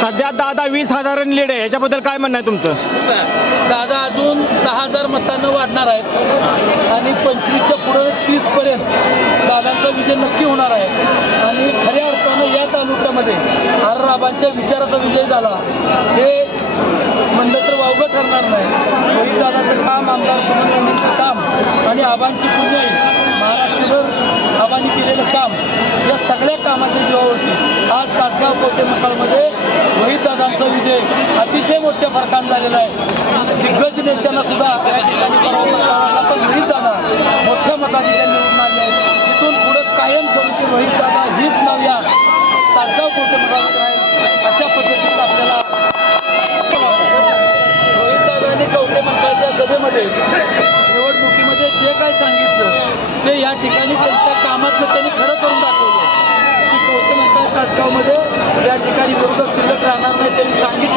सध्या दहा दहा वीस हजार लीड आहे. याच्याबद्दल काय म्हणणं आहे तुमचं? दादा अजून दहा हजार मतांना वाढणार आहेत. आणि पंचवीसच्या पुढे तीसपर्यंत दादांचा विजय नक्की होणार आहे. आणि खऱ्या अर्थानं या तालुक्यामध्ये आरराबांच्या विचाराचा विजय झाला. हे म्हणलं तर वावगं ठरणार नाही. दादाचं काम आमदार सुमन काम आणि आबांची पूजा तासगाव कोटे मकाळमध्ये रोहित दादांचा विजय. अतिशय मोठ्या फरकाने झालेला आहे. दिग्गज नेत्यांना सुद्धा या ठिकाणी पण रोहित दादा मोठ्या मताधिकारी निवडून आले आहेत. तिथून पुढं कायम स्वरूपी रोहित दादा हीच नाव या तासगाव कोटे मकाळमध्ये आहे अशा पद्धतीचं आपल्याला रोहित आणि कवटे मंडळाच्या सभेमध्ये या ठिकाणी विरोधक शिल्लक राहणार नाही त्यांनी सांगितलं